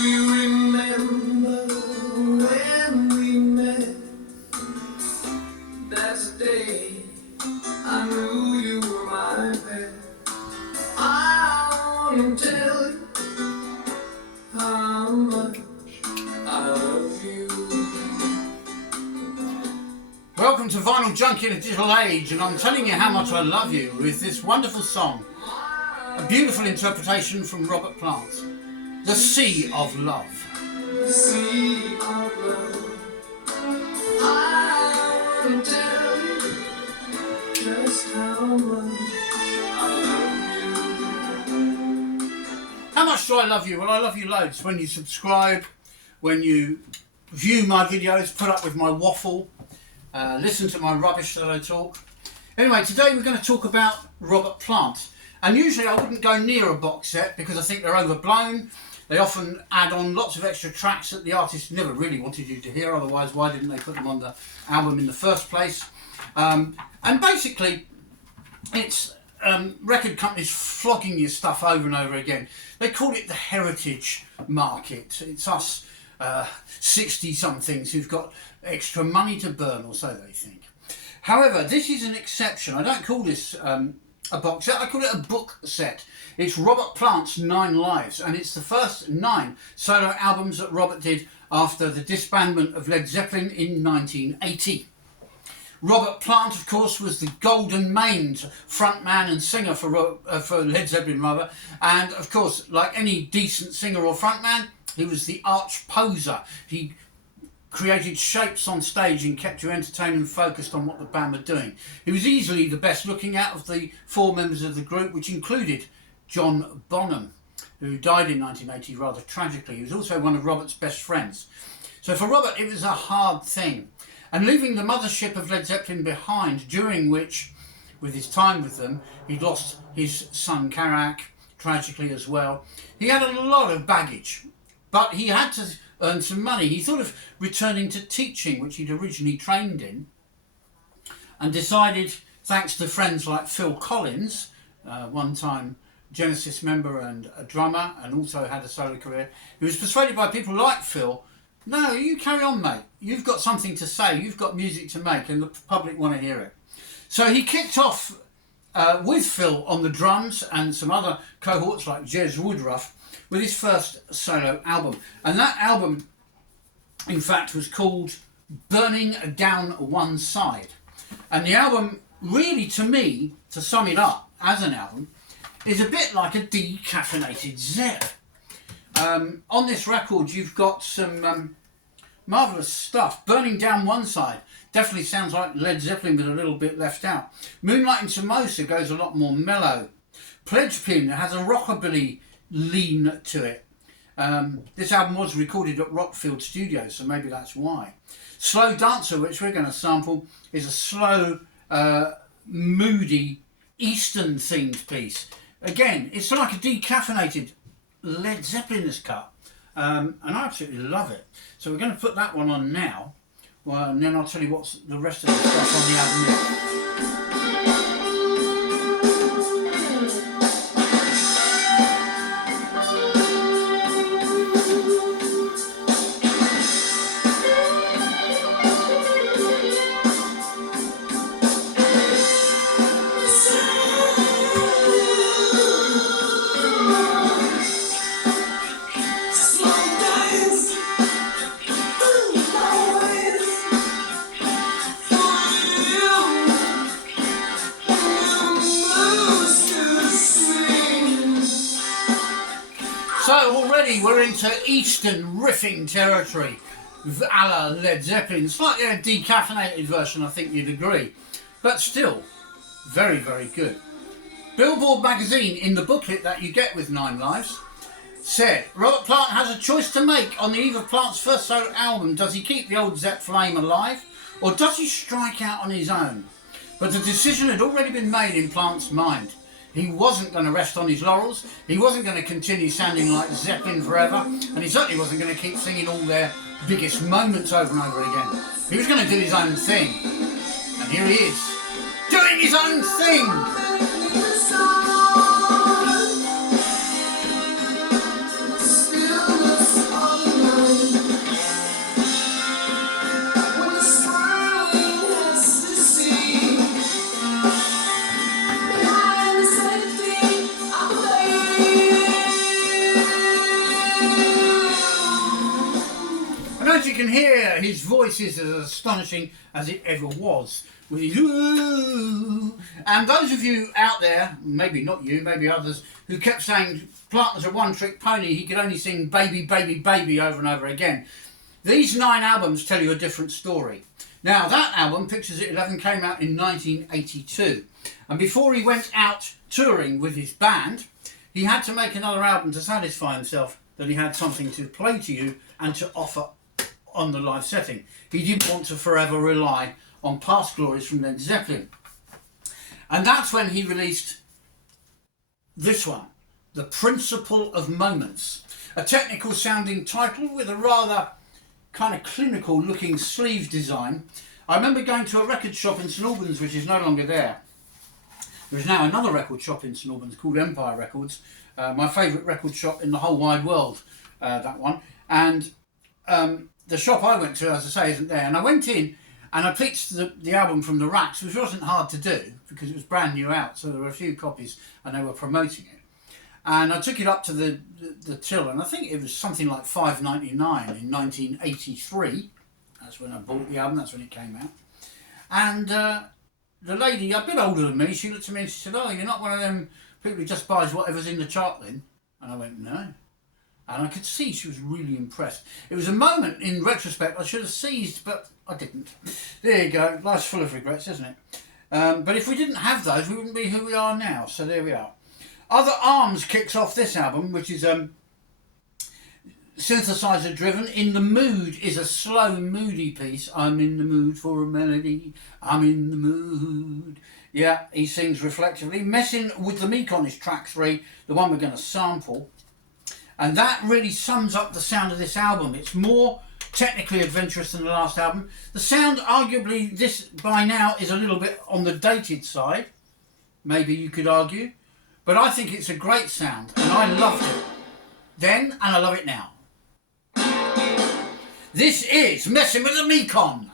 you remember when we met? That's the day I knew you were my pet. I wanna tell you how much I love you. Welcome to Vinyl Junkie in a Digital Age, and I'm telling you how much I love you with this wonderful song. A beautiful interpretation from Robert Plant, The Sea of Love. Sea of love. I wanna tell you just how much I love you. How much do I love you? Well, I love you loads. When you subscribe, when you view my videos, put up with my waffle, listen to my rubbish that I talk. Anyway, today we're going to talk about Robert Plant. And usually I wouldn't go near a box set because I think they're overblown. They often add on lots of extra tracks that the artist never really wanted you to hear, otherwise why didn't they put them on the album in the first place? And basically it's record companies flogging your stuff over and over again. They call it the heritage market. It's us 60-somethings who've got extra money to burn, or so they think. However, this is an exception. I don't call this a box set, I call it a book set. It's Robert Plant's 9 Lives, and it's the first 9 solo albums that Robert did after the disbandment of Led Zeppelin in 1980. Robert Plant, of course, was the golden-maned frontman and singer for Led Zeppelin, rather, and of course, like any decent singer or frontman, he was the arch poser. He created shapes on stage and kept you entertained and focused on what the band were doing. He was easily the best looking out of the 4 members of the group, which included John Bonham, who died in 1980 rather tragically. He was also one of Robert's best friends. So for Robert, it was a hard thing. And leaving the mothership of Led Zeppelin behind, during which, with his time with them, he'd lost his son Karak, tragically as well. He had a lot of baggage, but he had to earn some money. He thought of returning to teaching, which he'd originally trained in, and decided, thanks to friends like Phil Collins, one-time Genesis member and a drummer, and also had a solo career, he was persuaded by people like Phil, no, you carry on, mate. You've got something to say, you've got music to make, and the public want to hear it. So he kicked off with Phil on the drums and some other cohorts like Jez Woodruff, with his first solo album. And that album, in fact, was called Burning Down One Side. And the album, really, to me, to sum it up as an album, is a bit like a decaffeinated Zepp. On this record, you've got some marvellous stuff. Burning Down One Side definitely sounds like Led Zeppelin with a little bit left out. Moonlight in Samosa goes a lot more mellow. Pledge Pin has a rockabilly lean to it. This album was recorded at Rockfield Studios, so maybe that's why. Slow Dancer, which we're going to sample, is a slow, moody, Eastern themed piece. Again, it's like a decaffeinated Led Zeppelin's cut, and I absolutely love it. So we're going to put that one on now, and then I'll tell you what the rest of the stuff on the album is. So already we're into Eastern riffing territory, a la Led Zeppelin. Slightly a decaffeinated version, I think you'd agree, but still very, very good. Billboard magazine, in the booklet that you get with 9 Lives, said, Robert Plant has a choice to make on the eve of Plant's first solo album. Does he keep the old Zepp flame alive, or does he strike out on his own? But the decision had already been made in Plant's mind. He wasn't going to rest on his laurels, he wasn't going to continue sounding like Zeppelin forever, and he certainly wasn't going to keep singing all their biggest moments over and over again. He was going to do his own thing, and here he is, doing his own thing! as you can hear, his voice is as astonishing as it ever was. With his ooh. And those of you out there, maybe not you, maybe others, who kept saying Plant was a one-trick pony, he could only sing Baby, Baby, Baby over and over again. These 9 albums tell you a different story. Now, that album, Pictures at 11, came out in 1982. And before he went out touring with his band, he had to make another album to satisfy himself that he had something to play to you and to offer on the live setting. He didn't want to forever rely on past glories from Led Zeppelin. And that's when he released this one, The Principle of Moments, a technical sounding title with a rather kind of clinical looking sleeve design. I remember going to a record shop in St Albans, which is no longer there. There's now another record shop in St Albans called Empire Records, my favourite record shop in the whole wide world, that one. And the shop I went to, as I say, isn't there. And I went in and I picked the album from the racks, which wasn't hard to do because it was brand new out, so there were a few copies and they were promoting it. And I took it up to the till, and I think it was something like $5.99 in 1983. That's when I bought the album, that's when it came out. And the lady, a bit older than me, she looked at me and she said, "Oh, you're not one of them people who just buys whatever's in the chart then?" And I went, "No." And I could see she was really impressed. It was a moment, in retrospect, I should have seized, but I didn't. There you go. Life's full of regrets, isn't it? But if we didn't have those, we wouldn't be who we are now. So there we are. Other Arms kicks off this album, which is synthesizer driven. In the Mood is a slow, moody piece. I'm in the mood for a melody. I'm in the mood. Yeah, he sings reflectively. Messing with the Mekon is track 3, the one we're going to sample. And that really sums up the sound of this album. It's more technically adventurous than the last album. The sound, arguably, this by now is a little bit on the dated side. Maybe you could argue. But I think it's a great sound, and I loved it then, and I love it now. This is Messing with the Mekon.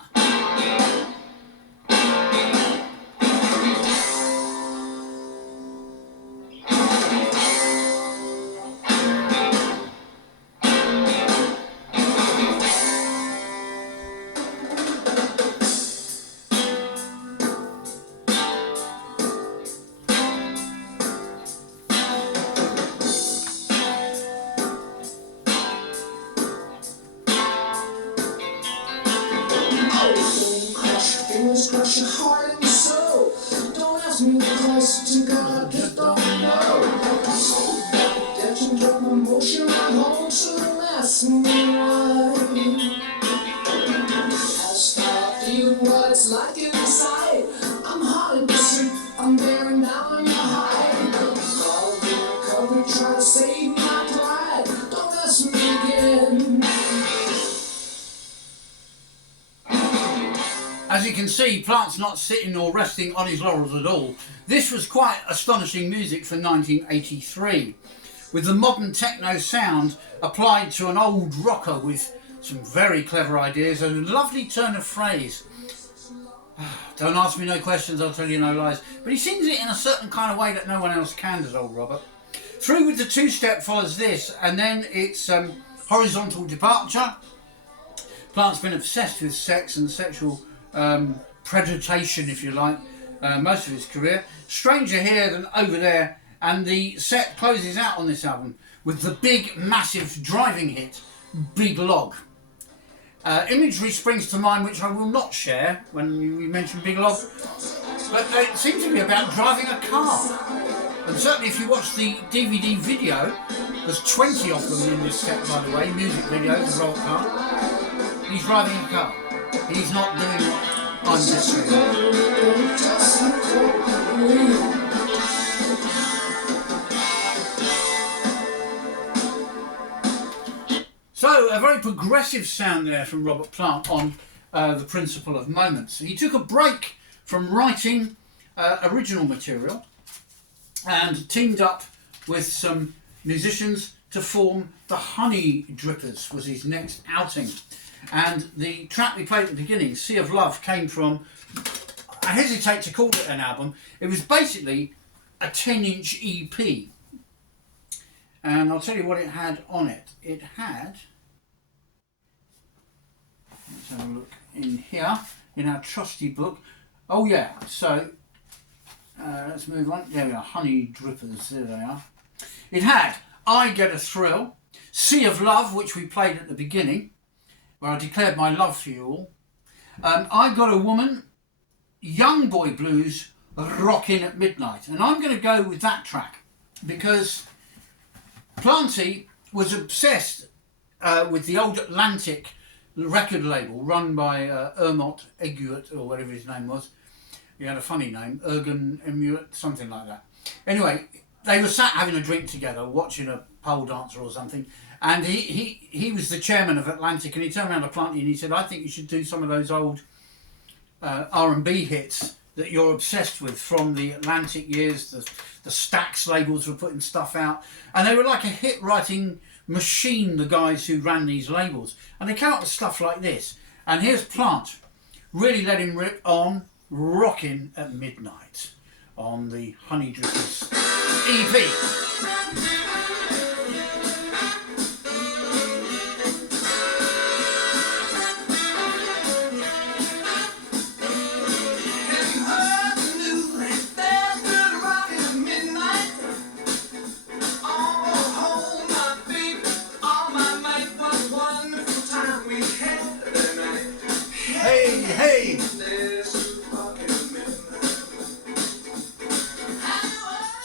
Crush your heart and your soul. Don't ask me the question, God, I just don't know. So redemption from emotion, I'm home to mess me right. I start feeling what it's like inside. I'm hard to sleep, I'm bearing down on your hide. I'll be recovered, try to save my pride. Don't ask me again. As you can see, Plant's not sitting or resting on his laurels at all. This was quite astonishing music for 1983, with the modern techno sound applied to an old rocker with some very clever ideas and a lovely turn of phrase. Don't ask me no questions, I'll tell you no lies. But he sings it in a certain kind of way that no one else can, does old Robert. Through with the two-step follows this, and then it's Horizontal Departure. Plant's been obsessed with sex and sexual predation, if you like, most of his career. Stranger Here Than Over There, and the set closes out on this album with the big, massive driving hit, Big Log. Imagery springs to mind which I will not share when we mention Big Log, but it seems to be about driving a car. And certainly if you watch the DVD video, there's 20 of them in this set, by the way, music videos of Robert Plant. He's driving a car. He's not doing what I'm just doing. So, a very progressive sound there from Robert Plant on The Principle of Moments. He took a break from writing original material and teamed up with some musicians to form The Honey Drippers, was his next outing. And the track we played at the beginning, Sea of Love, came from, I hesitate to call it an album, it was basically a 10-inch EP. And I'll tell you what it had on it. It had Let's have a look in here, in our trusty book. Oh yeah, so let's move on. There we are, Honey Drippers, there they are. It had I Get a Thrill, Sea of Love, which we played at the beginning, where I declared my love for you all. I Got a Woman, Young Boy Blues, Rockin' at Midnight. And I'm going to go with that track because Planty was obsessed with the old Atlantic record label run by Ermot Eguert, or whatever his name was. He had a funny name, Ergen Emuet, something like that. Anyway, they were sat having a drink together, watching a pole dancer or something, and he was the chairman of Atlantic, and he turned around to Planty and he said, I think you should do some of those old R&B hits that you're obsessed with from the Atlantic years. The Stax labels were putting stuff out, and they were like a hit writing machine, the guys who ran these labels, and they came up with stuff like this. And here's Plant really let him rip on Rockin' at Midnight on the Honey Drippers EP.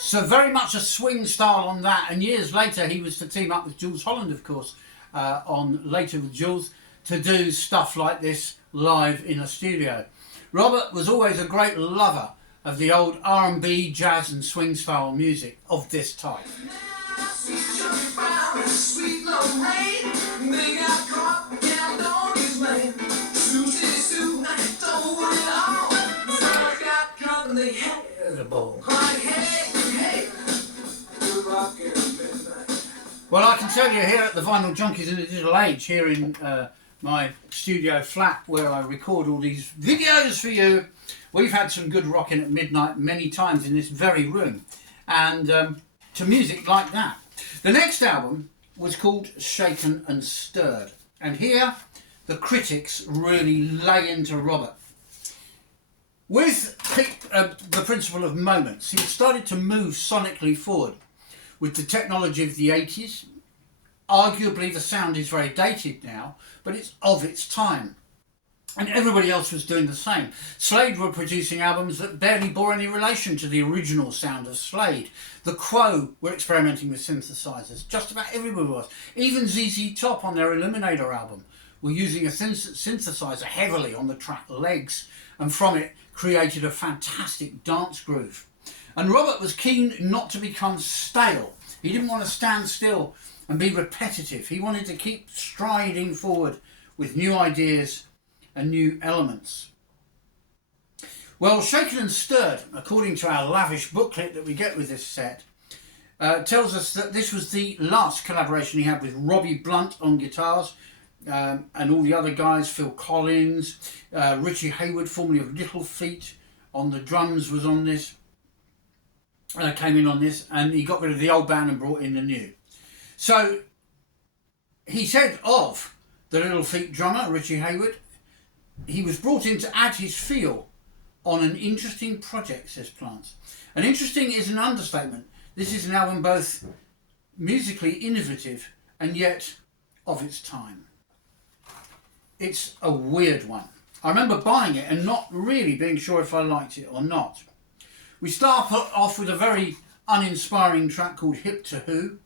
So very much a swing style on that, and years later he was to team up with Jules Holland, of course, on Later with Jules, to do stuff like this live in a studio. Robert was always a great lover of the old R&B, jazz and swing style music of this type. The ball. Well, I can tell you here at the Vinyl Junkies in the Digital Age, here in my studio flat where I record all these videos for you, we've had some good rocking at midnight many times in this very room, and to music like that. The next album was called Shaken and Stirred, and here the critics really lay into Robert. With the principle of moments, he started to move sonically forward with the technology of the 80s. Arguably the sound is very dated now, but it's of its time. And everybody else was doing the same. Slade were producing albums that barely bore any relation to the original sound of Slade. The Quo were experimenting with synthesizers. Just about everybody was. Even ZZ Top on their Illuminator album were using a synthesizer heavily on the track Legs, and from it created a fantastic dance groove. And Robert was keen not to become stale. He didn't want to stand still and be repetitive. He wanted to keep striding forward with new ideas and new elements. Well, Shaken and Stirred, according to our lavish booklet that we get with this set, tells us that this was the last collaboration he had with Robbie Blunt on guitars, and all the other guys, Phil Collins, Richie Hayward, formerly of Little Feat, on the drums was on this, came in on this, and he got rid of the old band and brought in the new. So he said of the Little Feat drummer, Richie Hayward, he was brought in to add his feel on an interesting project, says Plants. And interesting is an understatement. This is an album both musically innovative and yet of its time. It's a weird one. I remember buying it and not really being sure if I liked it or not. We start off with a very uninspiring track called Hip to Who.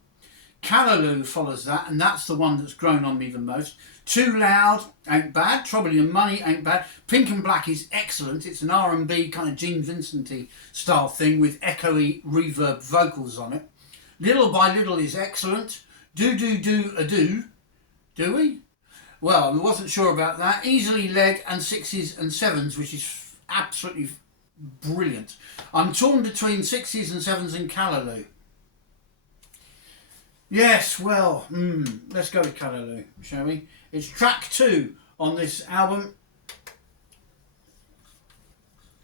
Callaloo follows that, and that's the one that's grown on me the most. Too Loud ain't bad. Trouble in Money ain't bad. Pink and Black is excellent. It's an R&B kind of Gene Vincent-y style thing with echoey reverb vocals on it. Little by Little is excellent. Do we? Well, I wasn't sure about that. Easily Led and Sixes and Sevens, which is absolutely brilliant. I'm torn between Sixes and Sevens and Callaloo. Yes, well, let's go with Callaloo, shall we? It's track 2 on this album.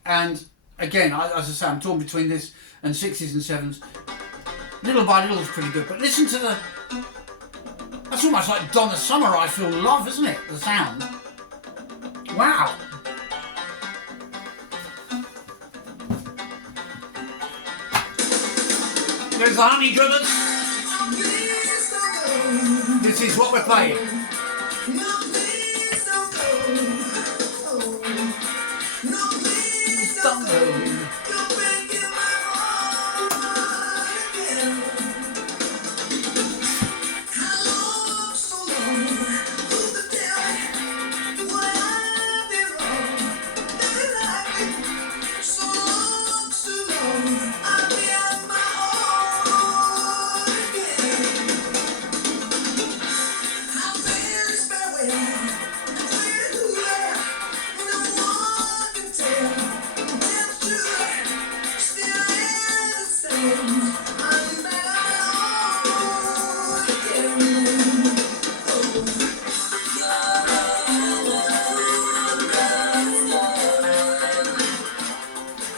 And again, as I say, I'm torn between this and Sixes and Sevens. Little by Little is pretty good, but listen to the... That's almost like Donna Summer, I Feel Love, isn't it? The sound. Wow. There's the Honey Dribbers. This is what we're playing. Don't go.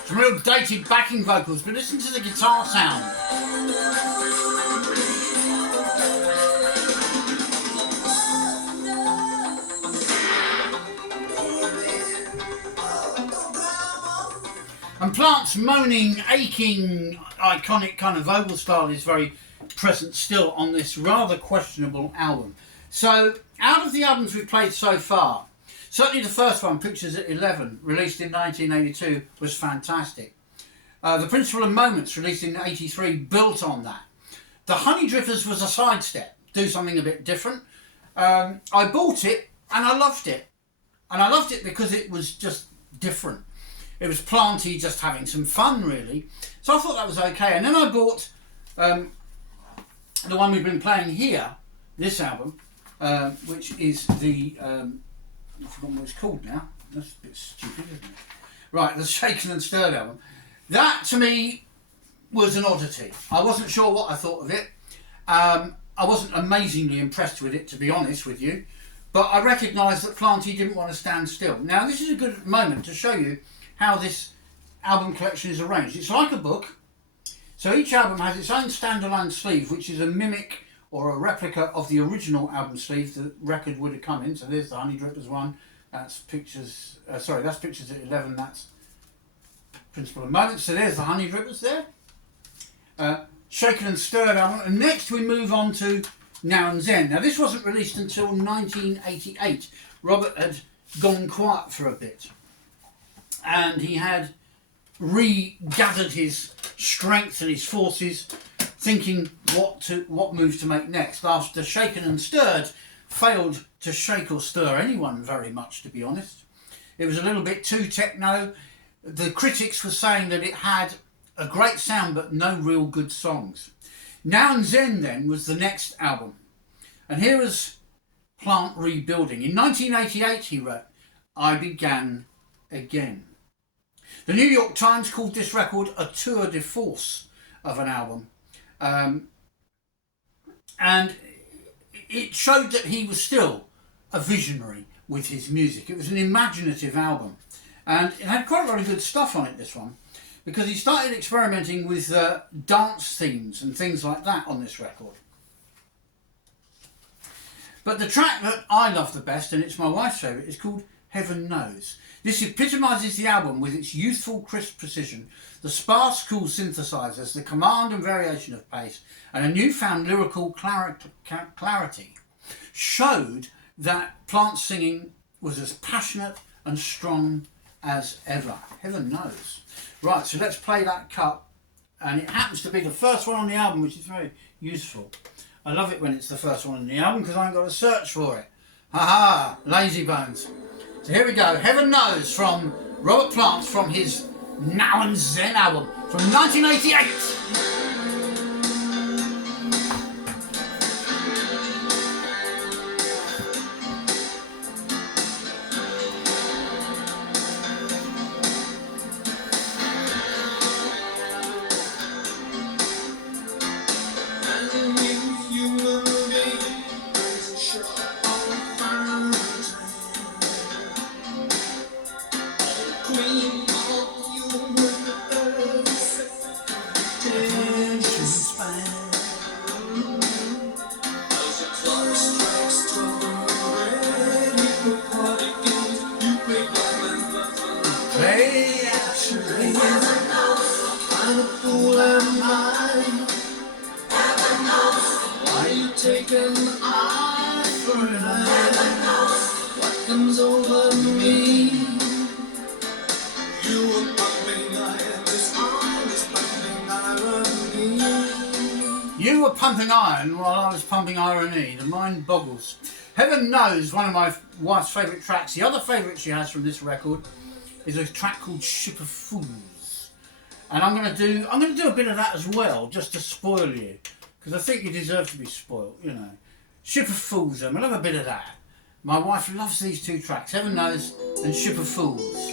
Some real dated backing vocals, but listen to the guitar sound. And Plant's moaning, aching, iconic kind of vocal style is very present still on this rather questionable album. So, out of the albums we've played so far, certainly the first one, Pictures at 11, released in 1982, was fantastic. The Principle of Moments, released in 83, built on that. The Honey Drippers was a sidestep, do something a bit different. I bought it and I loved it. And I loved it because it was just different. It was Planty just having some fun, really. So I thought that was okay. And then I bought the one we've been playing here, this album, which is the... I've forgotten what it's called now. That's a bit stupid, isn't it? Right, the Shaken and Stirred album. That, to me, was an oddity. I wasn't sure what I thought of it. I wasn't amazingly impressed with it, to be honest with you. But I recognised that Planty didn't want to stand still. Now, this is a good moment to show you how this album collection is arranged. It's like a book. So each album has its own standalone sleeve, which is a mimic or a replica of the original album sleeve the record would have come in. So there's the Honey Drippers one. That's Pictures... that's Pictures at 11. That's Principle of Moments. So there's the Honey Drippers there. Shaken and Stirred album. And next we move on to Now and Then. Now this wasn't released until 1988. Robert had gone quiet for a bit. And he had regathered his strength and his forces, thinking what moves to make next. After Shaken and Stirred failed to shake or stir anyone very much, to be honest. It was a little bit too techno. The critics were saying that it had a great sound but no real good songs. Now and Then was the next album. And here was Plant rebuilding. In 1988 he wrote, I Began Again. The New York Times called this record a tour de force of an album. And it showed that he was still a visionary with his music. It was an imaginative album. And it had quite a lot of good stuff on it, this one, because he started experimenting with dance themes and things like that on this record. But the track that I love the best, and it's my wife's favourite, is called Heaven Knows. This epitomises the album with its youthful, crisp precision, the sparse, cool synthesizers, the command and variation of pace, and a newfound lyrical clarity showed that Plant's singing was as passionate and strong as ever. Heaven knows. Right, so let's play that cut, and it happens to be the first one on the album, which is very useful. I love it when it's the first one on the album because I haven't got to search for it. Ha ha, lazy bones. So here we go, Heaven Knows from Robert Plant from his Now and Then album from 1988. Queen, you were the What comes over me? You were pumping iron, this arm is pumping irony. You were pumping iron while I was pumping irony. The mind boggles. Heaven knows, one of my wife's favourite tracks. The other favourite she has from this record is a track called Ship of Fools, and I'm going to do a bit of that as well, just to spoil you, because I think you deserve to be spoiled. You know, Ship of Fools. We'll have a bit of that. My wife loves these two tracks, Heaven Knows and Ship of Fools.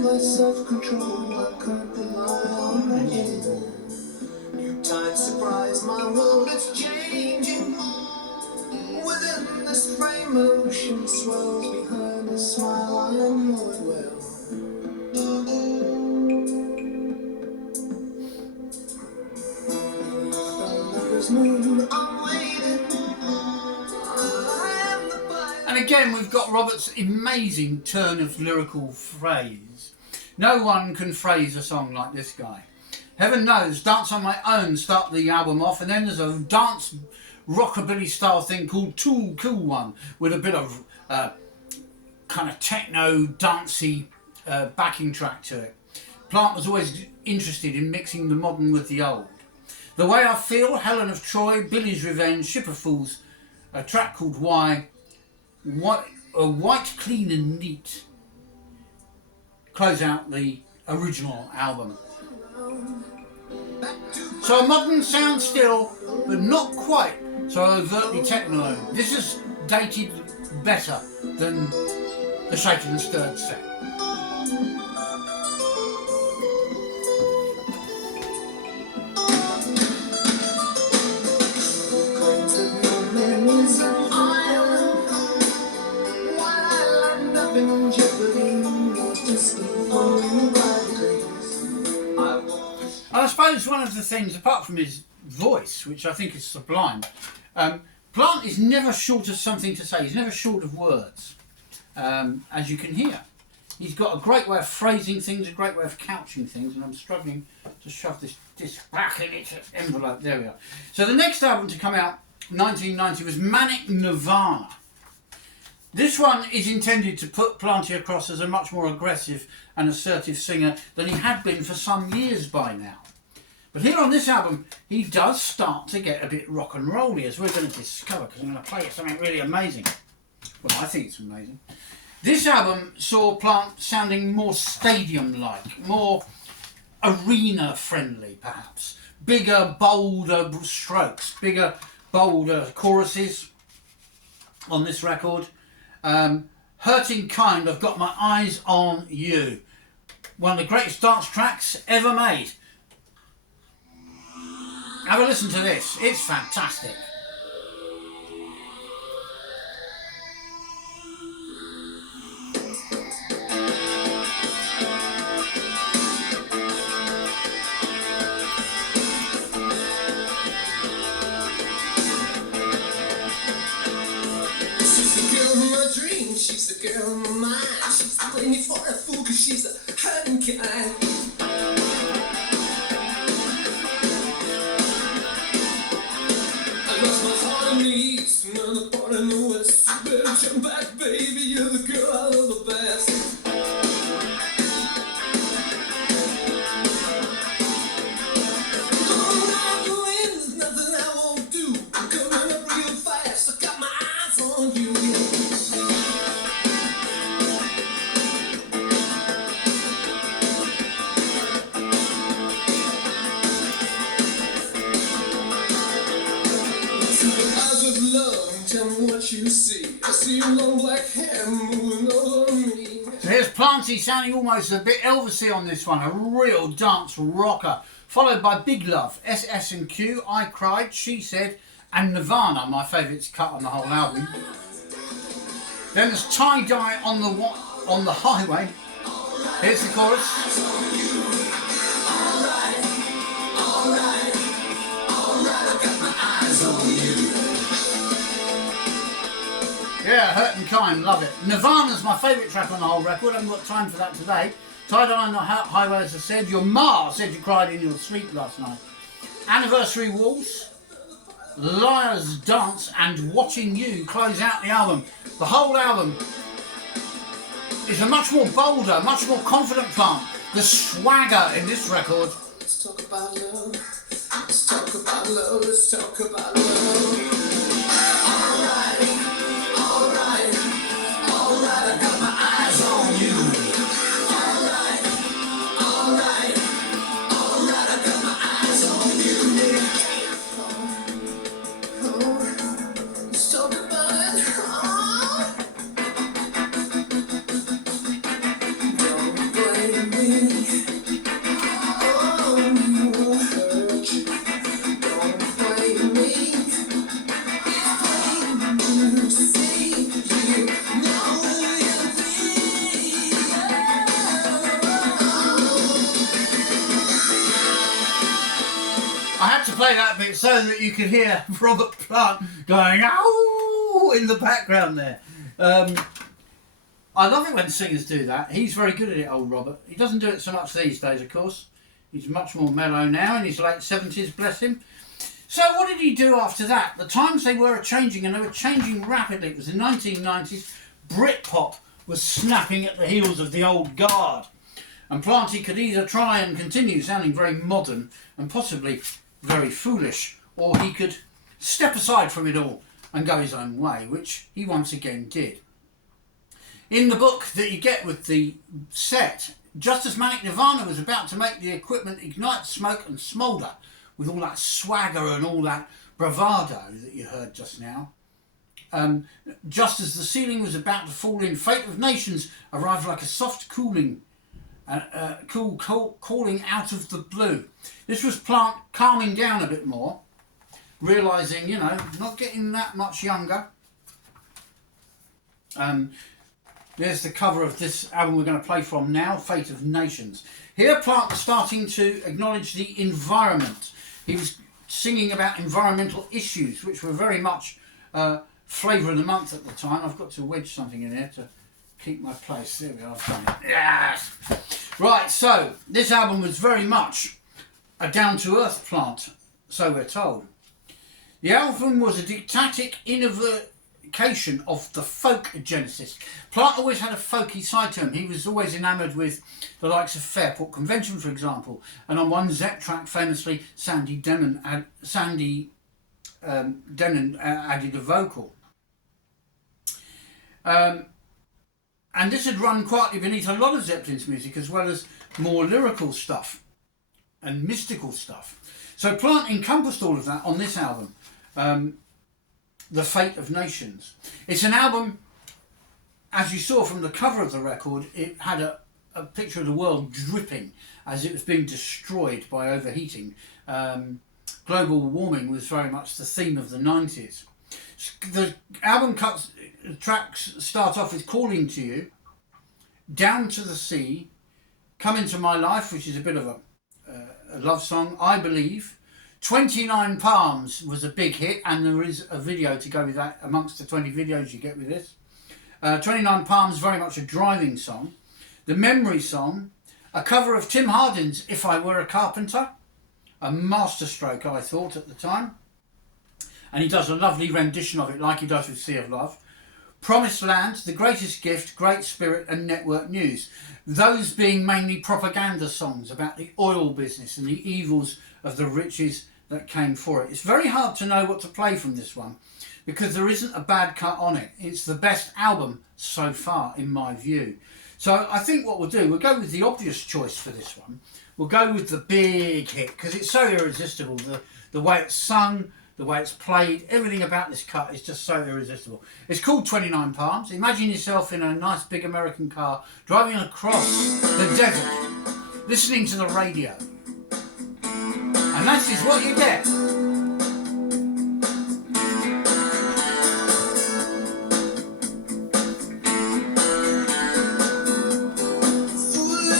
My self-control, I can't rely on anymore. New times surprise my world, it's changing. Within this frame, ocean swells behind a smile, I know it well. Thunder moon, I'm waiting. And again, we've got Robert's amazing turn of lyrical phrase. No one can phrase a song like this guy. Heaven Knows, Dance on My Own start the album off, and then there's a dance rockabilly style thing called Too Cool One with a bit of kind of techno dancey backing track to it. Plant was always interested in mixing the modern with the old. The Way I Feel, Helen of Troy, Billy's Revenge, Ship of Fools, a track called Why, White, Clean and Neat close out the original album. So a modern sound still, but not quite so overtly techno. This is dated better than the Shaken and Stirred set. I suppose one of the things, apart from his voice, which I think is sublime, Plant is never short of something to say. He's never short of words, as you can hear. He's got a great way of phrasing things, a great way of couching things, and I'm struggling to shove this disc back in its envelope. There we are. So the next album to come out, 1990, was Manic Nirvana. This one is intended to put Planty across as a much more aggressive and assertive singer than he had been for some years by now. But here on this album, he does start to get a bit rock and rolly, as we're going to discover, because I'm going to play you something really amazing. Well, I think it's amazing. This album saw Plant sounding more stadium-like, more arena-friendly, perhaps. Bigger, bolder strokes, bigger, bolder choruses on this record. Hurting Kind, I've Got My Eyes on You. One of the greatest dance tracks ever made. Have a listen to this, it's fantastic. She's the girl in my mind. She's playing me for a fool, cause she's a hurting kind. I lost my heart in the east, another part in the west. You better jump back, baby, you're the girl I love the best. Going out the wind, there's nothing I won't do. I'm coming up real fast, I got my eyes on you. Tell me what you see. I see your long black hair moving over me. So here's Planty sounding almost a bit Elvisy on this one, a real dance rocker. Followed by Big Love, SS&Q, I Cried, She Said, and Nirvana, my favourite cut on the whole album. Then there's Tie Dye on the Highway. Here's the chorus. Yeah, Hurt and Kind, love it. Nirvana's my favourite track on the whole record. I haven't got time for that today. Tied on the Highway, as I said. Your Ma said you cried in your sleep last night. Anniversary Waltz, Liar's Dance, and Watching You close out the album. The whole album is a much more bolder, much more confident Plant. The swagger in this record. Let's talk about love. Let's talk about love. Let's talk about love. I got my eyes on you. Alright, I got my eyes on you. Let's talk about it. Don't blame me. Oh, I hurt you. Don't blame me. I had to play that bit so that you could hear Robert Plant going "ow" in the background there. I love it when singers do that. He's very good at it, old Robert. He doesn't do it so much these days, of course. He's much more mellow now in his late 70s, bless him. So what did he do after that? The times they were changing, and they were changing rapidly. It was the 1990s. Britpop was snapping at the heels of the old guard. And Planty could either try and continue sounding very modern and possibly very foolish, or he could step aside from it all and go his own way, which he once again did. In the book that you get with the set, just as Manic Nirvana was about to make the equipment ignite, smoke and smoulder with all that swagger and all that bravado that you heard just now, just as the ceiling was about to fall in, Fate of Nations arrived like a soft cooling calling out of the blue. This was Plant calming down a bit more, realising, you know, not getting that much younger. There's the cover of this album we're going to play from now, Fate of Nations. Here Plant was starting to acknowledge the environment. He was singing about environmental issues, which were very much flavour of the month at the time. I've got to wedge something in here to keep my place. There we are, I've done it. Yes! Right, so this album was very much a down-to-earth Plant, so we're told. The album was a didactic invocation of the folk genesis. Plant always had a folky side to him. He was always enamoured with the likes of Fairport Convention, for example, and on one Zepp track, famously, Sandy Denon added a vocal. And this had run quietly beneath a lot of Zeppelin's music, as well as more lyrical stuff and mystical stuff. So Plant encompassed all of that on this album, The Fate of Nations. It's an album, as you saw from the cover of the record, it had a picture of the world dripping as it was being destroyed by overheating. Global warming was very much the theme of the 90s. The album tracks start off with Calling to You, Down to the Sea, Come Into My Life, which is a bit of a love song, I Believe. 29 Palms was a big hit, and there is a video to go with that amongst the 20 videos you get with this. 29 Palms, very much a driving song. The Memory Song, a cover of Tim Hardin's If I Were a Carpenter, a masterstroke I thought at the time. And he does a lovely rendition of it, like he does with Sea of Love. Promised Land, The Greatest Gift, Great Spirit and Network News. Those being mainly propaganda songs about the oil business and the evils of the riches that came for it. It's very hard to know what to play from this one because there isn't a bad cut on it. It's the best album so far, in my view. So I think what we'll do, we'll go with the obvious choice for this one. We'll go with the big hit because it's so irresistible. The way it's sung, the way it's played, everything about this cut is just so irresistible. It's called 29 Palms. Imagine yourself in a nice big American car driving across the desert, listening to the radio. And that is what you get. Foolish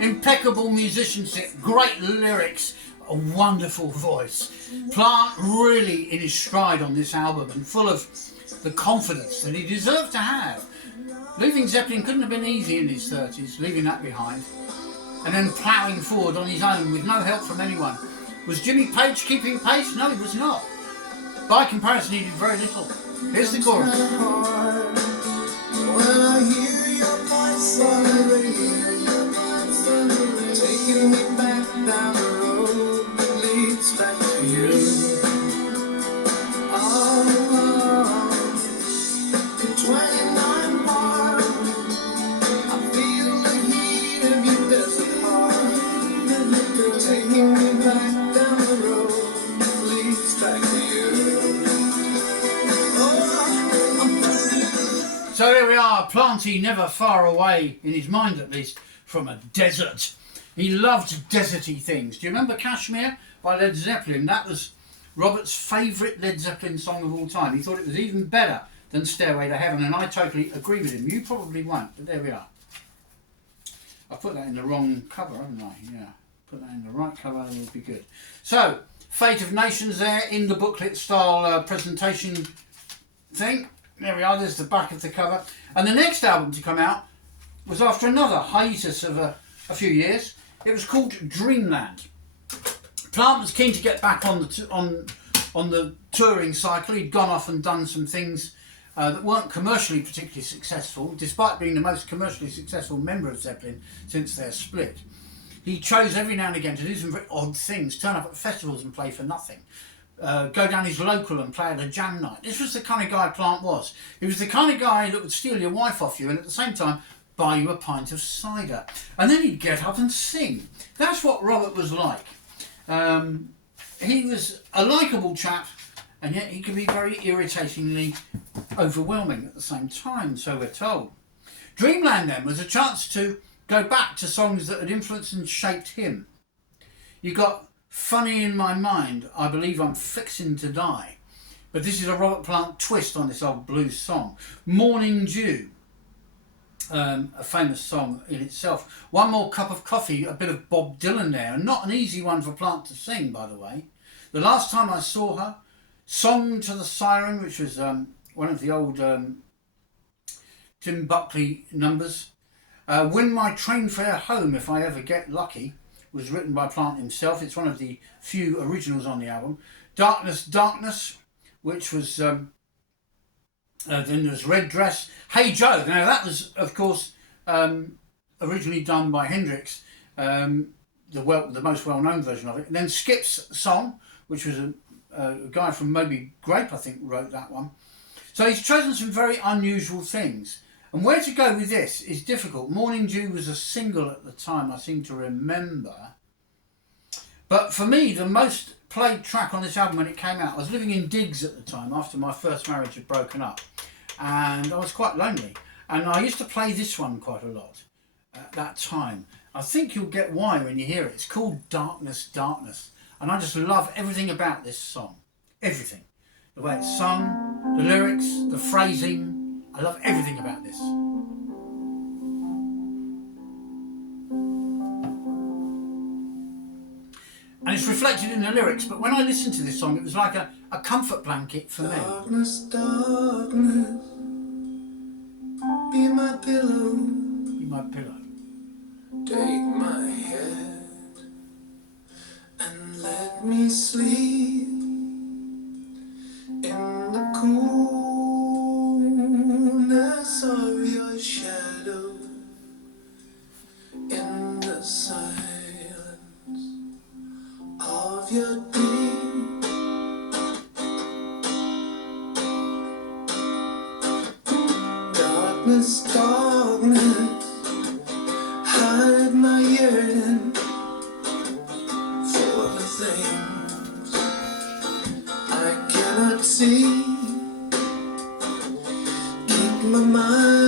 Impeccable musicianship, great lyrics, a wonderful voice. Plant really in his stride on this album and full of the confidence that he deserved to have. Leaving Zeppelin couldn't have been easy in his 30s, leaving that behind, and then ploughing forward on his own with no help from anyone. Was Jimmy Page keeping pace? No, he was not. By comparison, he did very little. Here's the chorus. When I hear your voice on the radio, taking me back down the road that leads back to you. Oh, 29 bar, I feel the heat of your desert heart, taking me back down the road that leads back to you. So here we are, Planty never far away, in his mind at least, from a desert. He loved deserty things. Do you remember Kashmir by Led Zeppelin? That was Robert's favourite Led Zeppelin song of all time. He thought it was even better than Stairway to Heaven, and I totally agree with him. You probably won't, but there we are. I put that in the wrong cover, haven't I? Yeah, put that in the right cover, it would be good. So, Fate of Nations there in the booklet style presentation thing. There we are, there's the back of the cover. And the next album to come out was after another hiatus of a few years. It was called Dreamland. Plant was keen to get back on the touring cycle. He'd gone off and done some things that weren't commercially particularly successful, despite being the most commercially successful member of Zeppelin since their split. He chose every now and again to do some very odd things, turn up at festivals and play for nothing. Go down his local and play at a jam night. This was the kind of guy Plant was. He was the kind of guy that would steal your wife off you and at the same time buy you a pint of cider. And then he'd get up and sing. That's what Robert was like. He was a likeable chap, and yet he could be very irritatingly overwhelming at the same time, so we're told. Dreamland then was a chance to go back to songs that had influenced and shaped him. You got Funny in My Mind, I Believe I'm Fixing to Die. But this is a Robert Plant twist on this old blues song. Morning Dew, a famous song in itself. One More Cup of Coffee, a bit of Bob Dylan there, and not an easy one for Plant to sing, by the way. The Last Time I Saw Her, Song to the Siren, which was one of the old Tim Buckley numbers. Win My Train Fare Home If I Ever Get Lucky was written by Plant himself. It's one of the few originals on the album. Darkness, Darkness, which was then there's Red Dress. Hey Joe. Now that was, of course, originally done by Hendrix, the most well-known version of it. And then Skip's Song, which was a guy from Moby Grape, I think, wrote that one. So he's chosen some very unusual things. And where to go with this is difficult. Morning Dew was a single at the time, I seem to remember. But for me, the most played track on this album when it came out, I was living in digs at the time after my first marriage had broken up. And I was quite lonely. And I used to play this one quite a lot at that time. I think you'll get why when you hear it. It's called Darkness, Darkness. And I just love everything about this song. Everything. The way it's sung, the lyrics, the phrasing. I love everything about this. And it's reflected in the lyrics, but when I listened to this song, it was like a comfort blanket for me. Darkness, darkness, be my pillow. Be my pillow. Take my head and let me sleep in the coolness of your shadow, in the silence of your dream. Darkness, darkness, hide my yearning for the things I cannot see. Keep my mind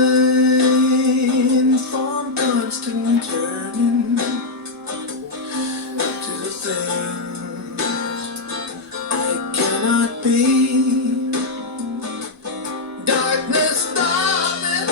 from constant turning to the things I cannot be. Darkness, darkness,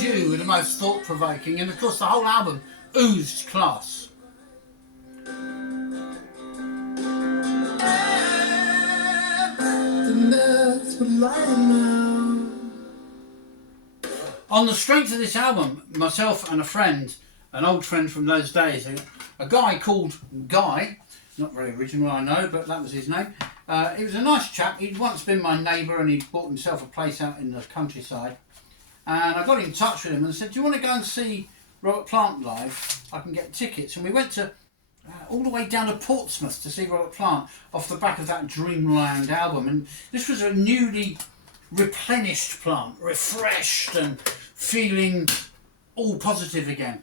You were the most thought-provoking, and of course the whole album oozed class. On the strength of this album, myself and a friend, an old friend from those days, a guy called Guy, not very original I know, but that was his name. He was a nice chap. He'd once been my neighbour and he'd bought himself a place out in the countryside. And I got in touch with him and said, do you want to go and see Robert Plant live? I can get tickets. And we went to all the way down to Portsmouth to see Robert Plant off the back of that Dreamland album. And this was a newly replenished Plant, refreshed and feeling all positive again.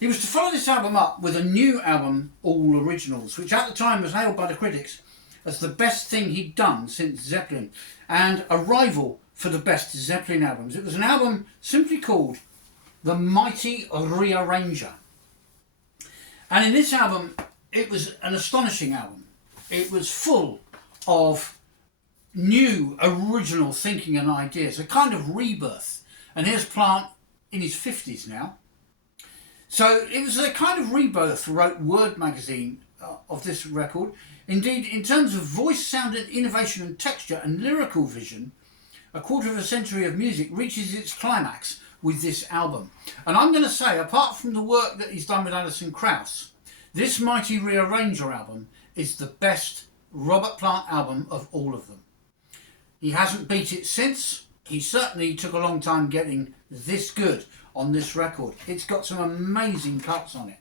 He was to follow this album up with a new album, All Originals, which at the time was hailed by the critics as the best thing he'd done since Zeppelin, and a rival for the best Zeppelin albums. It was an album simply called The Mighty Rearranger. And in this album, it was an astonishing album. It was full of new, original thinking and ideas, a kind of rebirth. And here's Plant in his 50s now. So it was a kind of rebirth, wrote Word magazine of this record. Indeed, in terms of voice, sound and innovation and texture and lyrical vision, a quarter of a century of music reaches its climax with this album. And I'm going to say, apart from the work that he's done with Alison Krauss, this Mighty Rearranger album is the best Robert Plant album of all of them. He hasn't beat it since. He certainly took a long time getting this good on this record. It's got some amazing cuts on it.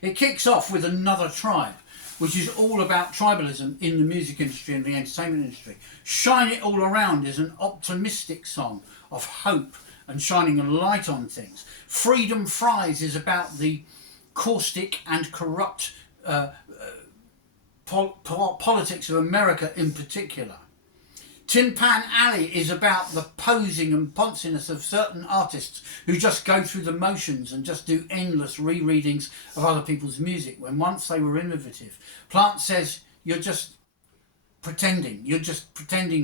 It kicks off with Another Tribe, which is all about tribalism in the music industry and the entertainment industry. Shine It All Around is an optimistic song of hope and shining a light on things. Freedom Fries is about the caustic and corrupt politics of America in particular. Tin Pan Alley is about the posing and ponciness of certain artists who just go through the motions and just do endless rereadings of other people's music when once they were innovative. Plant says you're just pretending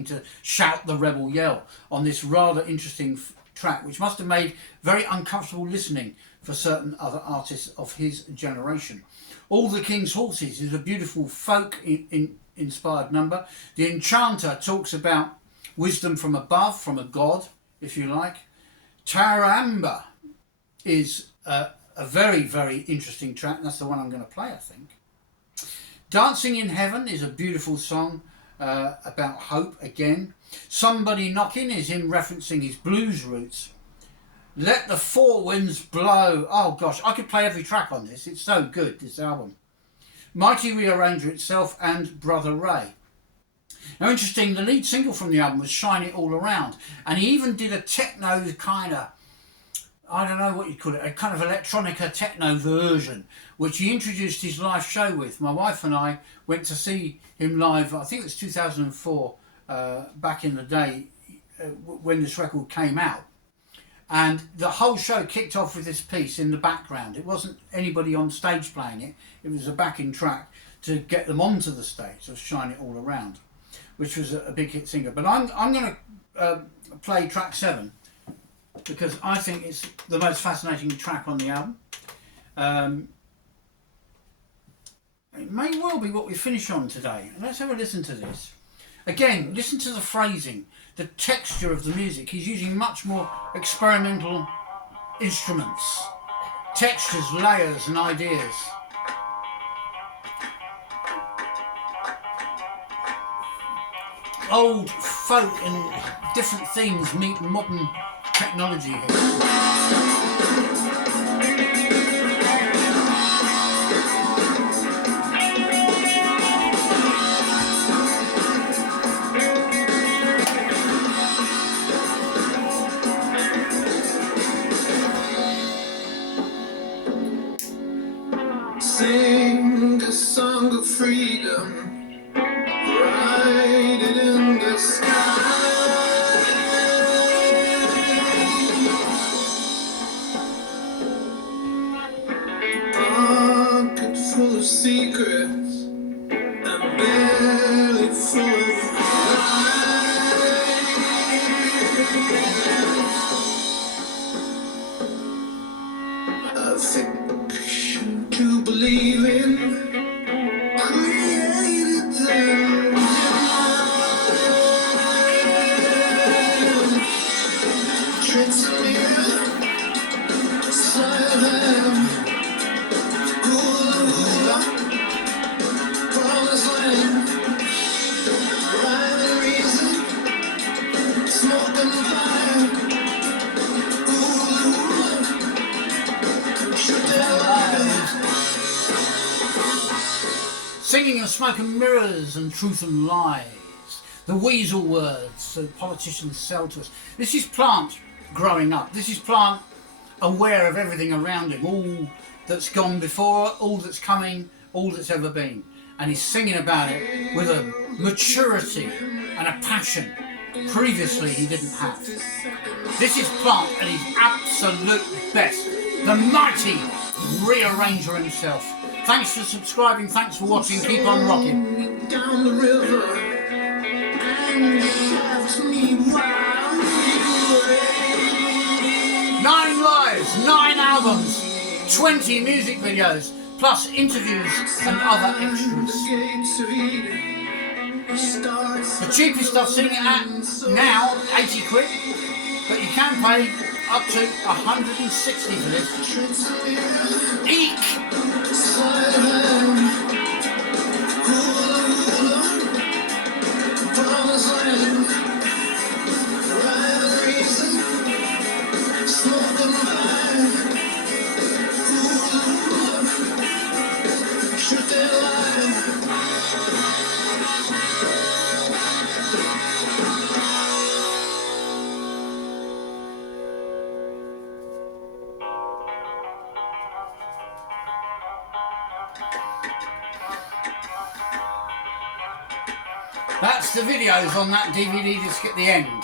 to shout the rebel yell on this rather interesting track, which must have made very uncomfortable listening for certain other artists of his generation. All the King's Horses is a beautiful folk inspired number. The Enchanter talks about wisdom from above, from a god, if you like. Taramba is a very, very interesting track. That's the one I'm going to play, I think. Dancing in Heaven is a beautiful song about hope again. Somebody Knocking is him referencing his blues roots. Let the Four Winds Blow. Oh gosh, I could play every track on this. It's so good, this album. Mighty Rearranger itself and Brother Ray. Now interesting, the lead single from the album was Shine It All Around, and he even did a techno kind of, I don't know what you'd call it, a kind of electronica techno version, which he introduced his live show with. My wife and I went to see him live, I think it was 2004, back in the day when this record came out. And the whole show kicked off with this piece in the background. It wasn't anybody on stage playing it. It was a backing track to get them onto the stage of Shine It All Around, which was a big hit single. But I'm going to play track 7 because I think it's the most fascinating track on the album. It may well be what we finish on today. Let's have a listen to this. Again, listen to the phrasing, the texture of the music. He's using much more experimental instruments, textures, layers and ideas. Old folk and different things meet modern technology here. Sing a song of freedom, write it in the sky. fiction to believe in. Created them. Tricks of me, slide them. Hula hula, promised land. Rhyme and reason, smoke and fire. Hula hula, shoot their lives. Singing of smoke and mirrors and truth and lies. The weasel words that politicians sell to us. This is Plant growing up. This is Plant aware of everything around him. All that's gone before, all that's coming, all that's ever been. And he's singing about it with a maturity and a passion previously he didn't have. This is Plant at his absolute best. The mighty rearranger himself. Thanks for subscribing, thanks for watching, keep on rocking. Down the river and left me wild. 9 lives, 9 albums, 20 music videos, plus interviews and other extras. The cheapest I've seen it at now, 80 quid, but you can pay up to 160 for this. Eek! That's the videos on that DVD disc at the end.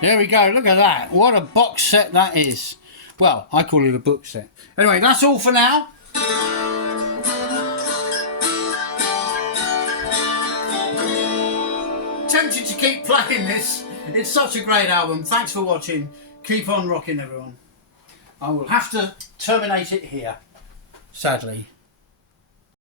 There we go, look at that. What a box set that is. Well, I call it a book set. Anyway, that's all for now. Tempted to keep playing this. It's such a great album. Thanks for watching. Keep on rocking, everyone. I will have to terminate it here, sadly.